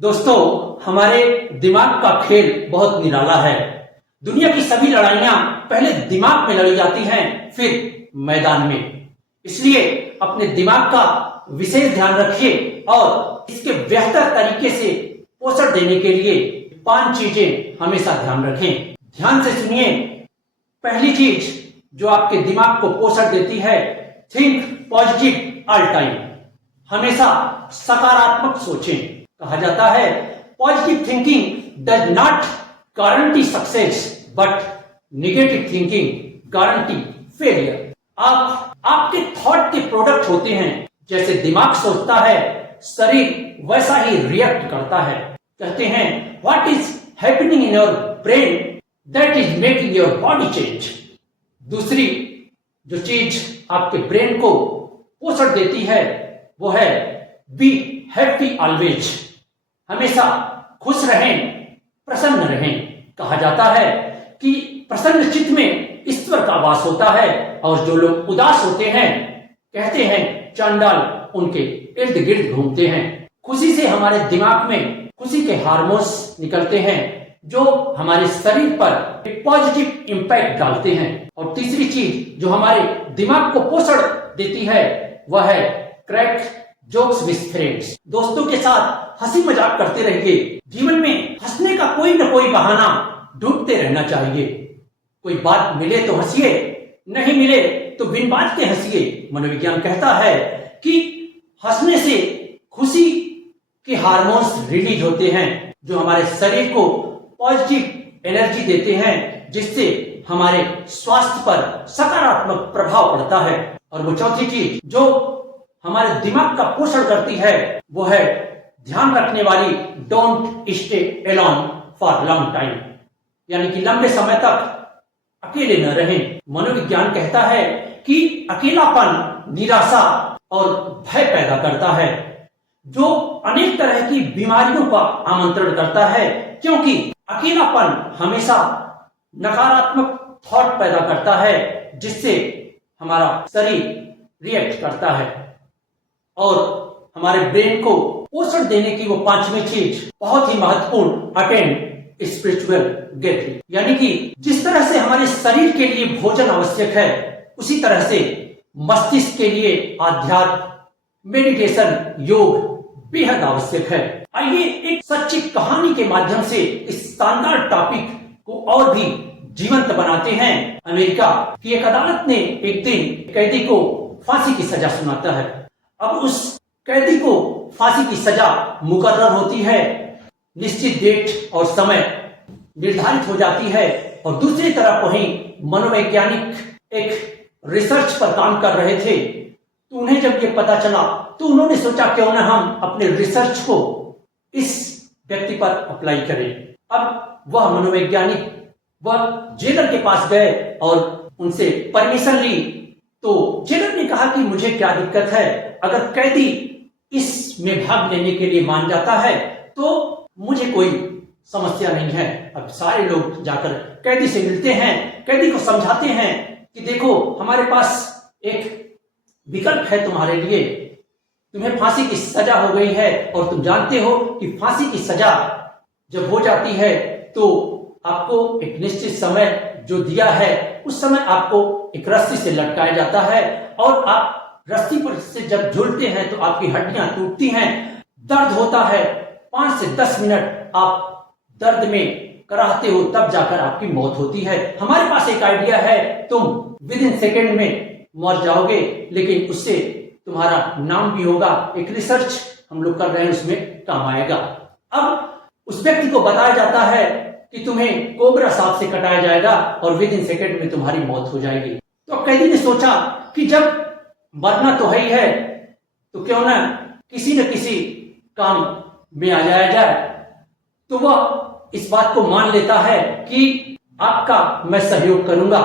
दोस्तों, हमारे दिमाग का खेल बहुत निराला है। दुनिया की सभी लड़ाइयां पहले दिमाग में लड़ी जाती हैं, फिर मैदान में। इसलिए अपने दिमाग का विशेष ध्यान रखिए और इसके बेहतर तरीके से पोषण देने के लिए 5 चीजें हमेशा ध्यान रखें। ध्यान से सुनिए। पहली चीज जो आपके दिमाग को पोषण देती है, थिंक पॉजिटिव ऑल टाइम। हमेशा सकारात्मक सोचें। कहा जाता है positive thinking does not guarantee success but negative thinking guarantee failure. आप आपके थॉट के प्रोडक्ट होते हैं। जैसे दिमाग सोचता है, शरीर वैसा ही रिएक्ट करता है। कहते हैं what is happening in your brain that is making your body change. दूसरी जो चीज आपके ब्रेन को पोषण देती है वो है बी हैप्पी ऑलवेज। हमेशा खुश रहें, प्रसन्न रहें। कहा जाता है कि प्रसन्न चित्त में ईश्वर का वास होता है और जो लोग उदास होते हैं, कहते हैं चांडाल उनके इर्द गिर्द घूमते हैं। खुशी से हमारे दिमाग में खुशी के हार्मोन्स निकलते हैं जो हमारे शरीर पर एक पॉजिटिव इंपैक्ट डालते हैं। और तीसरी चीज जो हमारे दिमाग को पोषण देती है वह है क्रैक जोक्स विद फ्रेंड्स। दोस्तों के साथ हंसी मजाक करते रहिए। जीवन में हंसने का कोई न कोई बहाना ढूंढते रहना चाहिए। कोई बात मिले तो हंसिए, नहीं मिले तो बिन बात के हंसिए। मनोविज्ञान कहता है कि हंसने से खुशी के हार्मोन्स रिलीज होते हैं जो हमारे शरीर को पॉजिटिव एनर्जी देते हैं, जिससे हमारे स्वास्थ्य पर सकारात्मक प्रभाव पड़ता है। और वो चौथी चीज जो हमारे दिमाग का पोषण करती है वो है ध्यान रखने वाली don't stay alone for long time, यानी कि लंबे समय तक अकेले न रहें। मनोविज्ञान कहता है कि अकेलापन निराशा और भय पैदा करता है जो अनेक तरह की बीमारियों का आमंत्रण करता है, क्योंकि अकेलापन हमेशा नकारात्मक थॉट पैदा करता है जिससे हमारा शरीर रिएक्ट करता है। और हमारे ब्रेन को पोषण देने की वो 5वीं चीज बहुत ही महत्वपूर्ण, अटेंड स्पिरिचुअल गैदरिंग। यानी कि जिस तरह से हमारे शरीर के लिए भोजन आवश्यक है, उसी तरह से मस्तिष्क के लिए आध्यात्म, मेडिटेशन, योग बेहद आवश्यक है। आइए एक सच्ची कहानी के माध्यम से इस शानदार टॉपिक को और भी जीवंत बनाते हैं। अमेरिका की एक अदालत ने एक दिन कैदी को फांसी की सजा सुनाता है। अब उस कैदी को फांसी की सजा मुकर्रर होती है, निश्चित डेट और समय निर्धारित हो जाती है। और दूसरी तरफ वहीं मनोवैज्ञानिक एक रिसर्च पर काम कर रहे थे। तो उन्हें जब ये पता चला तो उन्होंने सोचा क्यों ना हम अपने रिसर्च को इस व्यक्ति पर अप्लाई करें। अब वह मनोवैज्ञानिक वह जेलर के पास गए और उनसे परमिशन ली। तो जेलर ने कहा कि मुझे क्या दिक्कत है, अगर कैदी इसमें भाग लेने के लिए मान जाता है तो मुझे कोई समस्या नहीं है। अब सारे लोग जाकर कैदी से मिलते हैं, कैदी को समझाते हैं कि देखो हमारे पास एक विकल्प है तुम्हारे लिए, तुम्हें फांसी की सजा हो गई है और तुम जानते हो कि फांसी की सजा जब हो जाती है तो आपको एक निश्चित समय जो दिया है उस समय आपको एक रस्सी से लटकाया जाता है और आप रस्सी पर से जब झूलते हैं तो आपकी हड्डियां टूटती हैं, दर्द होता है, 5 से 10 मिनट आप दर्द में कराहते हो, तब जाकर आपकी मौत होती है। हमारे पास एक आइडिया है, तुम विद इन सेकेंड में मर जाओगे, लेकिन उससे तुम्हारा नाम भी होगा, एक रिसर्च हम लोग कर रहे हैं उसमें काम आएगा। अब उस व्यक्ति को बताया जाता है कि तुम्हें कोबरा सांप से कटाया जाएगा और विद इन सेकेंड में तुम्हारी मौत हो जाएगी। तो कैदी ने सोचा कि जब मरना तो है ही है तो क्यों ना किसी न किसी काम में आ जाया जाए। तो वह इस बात को मान लेता है कि आपका मैं सहयोग करूंगा।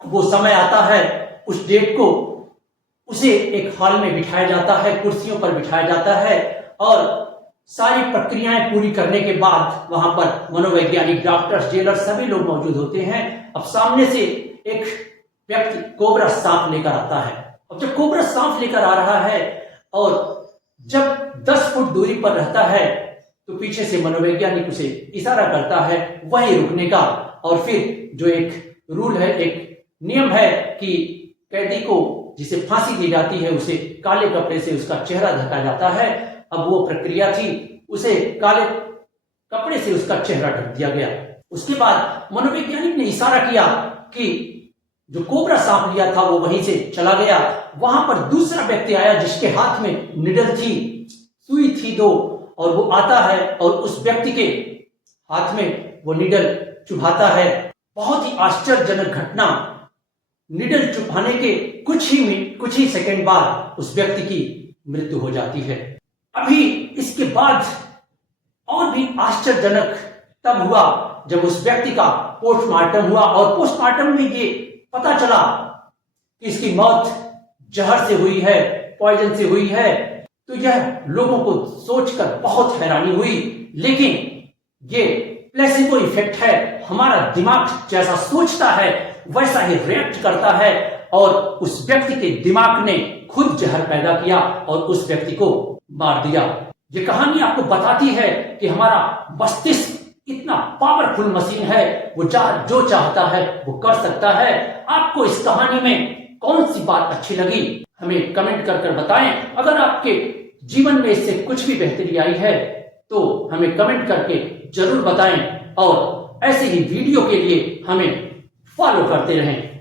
वो समय आता है, उस डेट को उसे एक हॉल में बिठाया जाता है, कुर्सियों पर बिठाया जाता है और सारी प्रक्रियाएं पूरी करने के बाद वहां पर मनोवैज्ञानिक, डॉक्टर, जेलर सभी लोग मौजूद होते हैं। अब सामने से एक व्यक्ति कोबरा सांप लेकर आता है। अब जब कोबरा सांप लेकर आ रहा है और जब 10 फुट दूरी पर रहता है तो पीछे से मनोवैज्ञानिक उसे इशारा करता है वहीं रुकने का। और फिर जो एक रूल है, एक नियम है कि कैदी को जिसे फांसी दी जाती है उसे काले कपड़े से उसका चेहरा ढका जाता है। अब वो प्रक्रिया थी, उसे काले कपड़े से उसका चेहरा ढक दिया गया। उसके बाद मनोवैज्ञानिक ने इशारा किया कि जो कोबरा सांप लिया था वो वहीं से चला गया। वहां पर दूसरा व्यक्ति आया जिसके हाथ में निडल थी, सुई थी 2, और वो आता है और उस व्यक्ति के हाथ में वो निडल चुभाता है। बहुत ही आश्चर्यजनक घटना, निडल चुभाने के कुछ ही सेकंड बाद उस व्यक्ति की मृत्यु हो जाती है। अभी इसके बाद और भी आश्चर्यजनक तब हुआ जब उस व्यक्ति का पोस्टमार्टम हुआ और पोस्टमार्टम में ये पता चला कि इसकी मौत जहर से हुई है, पॉइजन से हुई है। तो यह लोगों को सोचकर बहुत हैरानी हुई। लेकिन ये प्लेसिबो इफेक्ट है, हमारा दिमाग जैसा सोचता है वैसा ही रिएक्ट करता है, और उस व्यक्ति के दिमाग ने खुद जहर पैदा किया और उस व्यक्ति को मार दिया। ये कहानी आपको बताती है कि हमारा मस्तिष्क इतना पावरफुल मशीन है, वो जो चाहता है वो कर सकता है। आपको इस कहानी में कौन सी बात अच्छी लगी हमें कमेंट कर बताएं। अगर आपके जीवन में इससे कुछ भी बेहतरी आई है तो हमें कमेंट करके जरूर बताएं, और ऐसे ही वीडियो के लिए हमें फॉलो करते रहें।